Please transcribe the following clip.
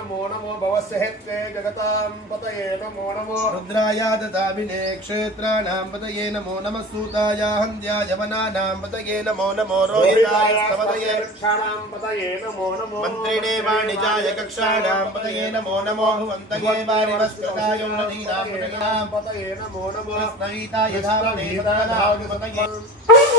नमो नमो भवस्यहेत्वे जगतां पतये नमो नमो रुद्राय ददाभिने क्षेत्राणां पतये नमो नमः सूताय हन्त्याय वनानां पतये नमो नमो रोहिताय स्तपतये वृक्षाणां पतये नमो नमो मन्त्रिणे वाणिजाय कक्षाणां पतये नमो नमो भुवन्तये वारिवस्पताय नदीनां पतये नमो नमो कृष्णवीताय धावने पतये